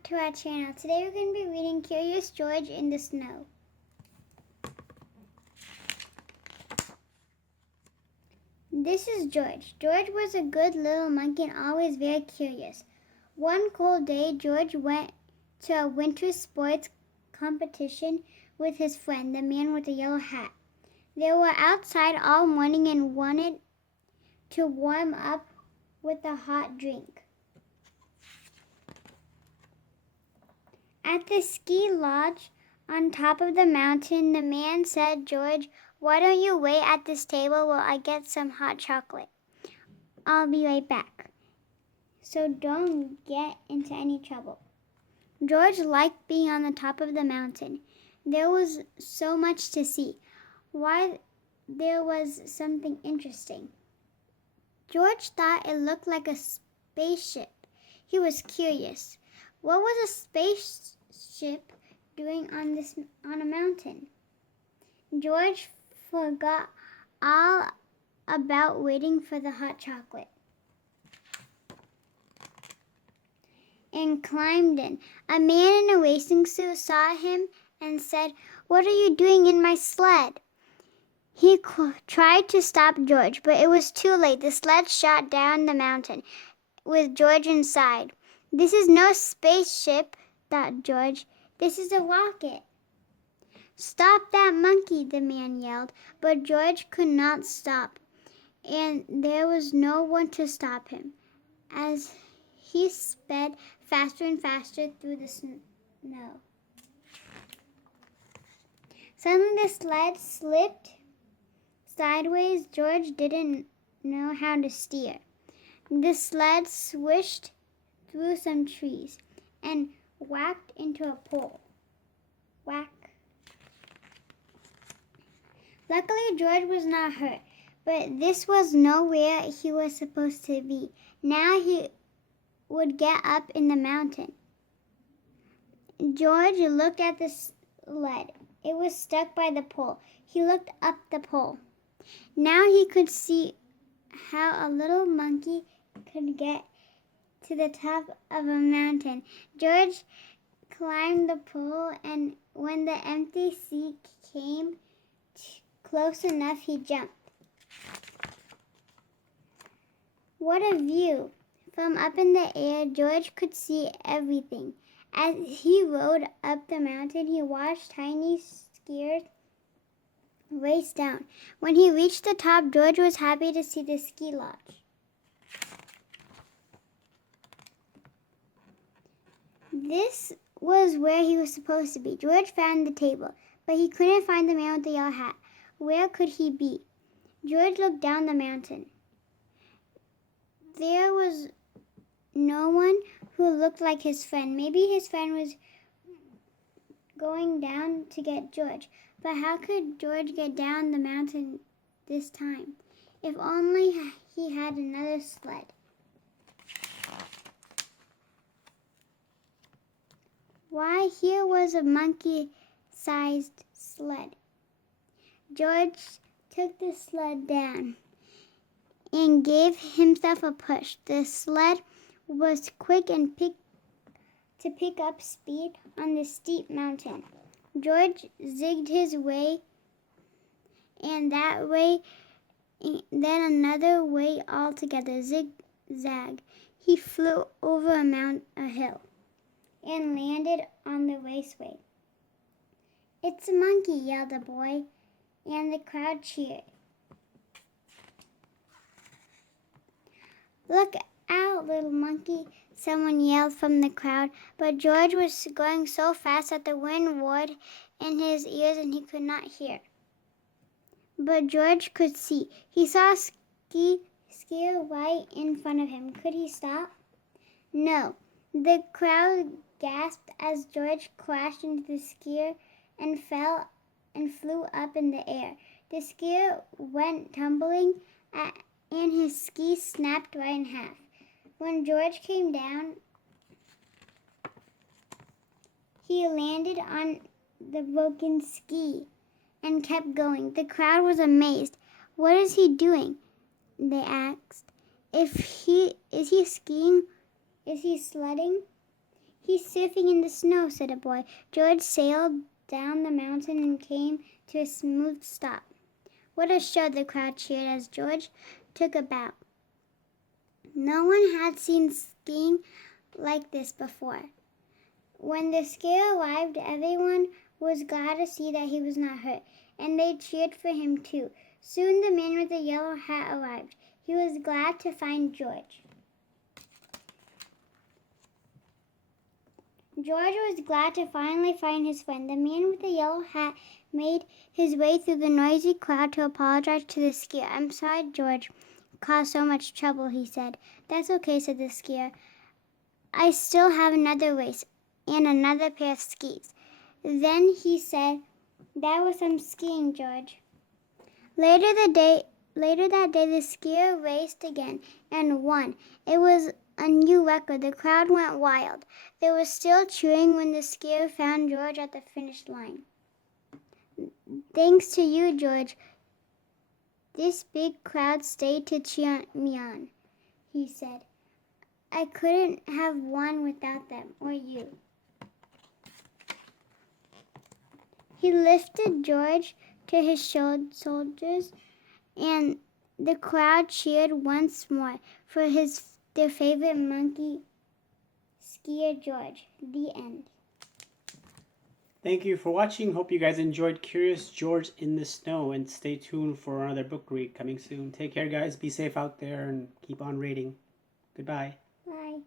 back to our channel. Today we're going to be reading Curious George in the Snow. This is George. George was a good little monkey and always very curious. One cold day, George went to a winter sports competition with his friend, the man with the yellow hat. They were outside all morning and wanted to warm up with a hot drink. At the ski lodge on top of the mountain, the man said, "George, why don't you wait at this table while I get some hot chocolate? I'll be right back. So don't get into any trouble." George liked being on the top of the mountain. There was so much to see. Why, there was something interesting. George thought it looked like a spaceship. He was curious. What was a spaceship doing on a mountain? George forgot all about waiting for the hot chocolate and climbed in. A man in a racing suit saw him and said, "What are you doing in my sled?" He tried to stop George, but it was too late. The sled shot down the mountain with George inside. "This is no spaceship," thought George. "This is a rocket." "Stop that monkey," the man yelled, but George could not stop, and there was no one to stop him as he sped faster and faster through the snow. Suddenly the sled slipped sideways. George didn't know how to steer. The sled swished through some trees and whacked into a pole. Whack. Luckily, George was not hurt, but this was nowhere he was supposed to be. Now he would get up in the mountain. George looked at the sled. It was stuck by the pole. He looked up the pole. Now he could see how a little monkey could get to the top of a mountain. George climbed the pole, and when the empty seat came close enough, he jumped. What a view! From up in the air, George could see everything. As he rode up the mountain, he watched tiny skiers race down. When he reached the top, George was happy to see the ski lodge. This was where he was supposed to be. George found the table, but he couldn't find the man with the yellow hat. Where could he be? George looked down the mountain. There was no one who looked like his friend. Maybe his friend was going down to get George. But how could George get down the mountain this time? If only he had another sled. Why, here was a monkey-sized sled. George took the sled down and gave himself a push. The sled was quick and to pick up speed on the steep mountain. George zigged his way, and that way, then another way altogether. Zigzag. He flew over a hill and landed on the raceway. "It's a monkey," yelled a boy, and the crowd cheered. "Look out, little monkey," someone yelled from the crowd, but George was going so fast that the wind roared in his ears and he could not hear. But George could see. He saw a skier right in front of him. Could he stop? No. The crowd gasped as George crashed into the skier and fell and flew up in the air. The skier went tumbling and his ski snapped right in half. When George came down, he landed on the broken ski and kept going. The crowd was amazed. "What is he doing?" they asked. Is he skiing? Is he sledding? He's surfing in the snow, said a boy. George sailed down the mountain and came to a smooth stop. What a show, the crowd cheered as George took a bow. No one had seen skiing like this before. When the skier arrived, everyone was glad to see that he was not hurt, and they cheered for him too. Soon the man with the yellow hat arrived. He was glad to find George. George was glad to finally find his friend. The man with the yellow hat made his way through the noisy crowd to apologize to the skier. I'm sorry, George caused so much trouble, he said. That's okay, said the skier. I still have another race and another pair of skis. Then he said, that was some skiing, George. Later that day, the skier raced again and won. It was a new record. The crowd went wild. They were still cheering when the skier found George at the finish line. Thanks to you, George. This big crowd stayed to cheer me on, he said. I couldn't have won without them, or you. He lifted George to his shoulders, and the crowd cheered once more for their favorite monkey skier, George. The end. Thank you for watching. Hope you guys enjoyed Curious George in the Snow, and stay tuned for another book read coming soon. Take care, guys. Be safe out there and keep on reading. Goodbye. Bye.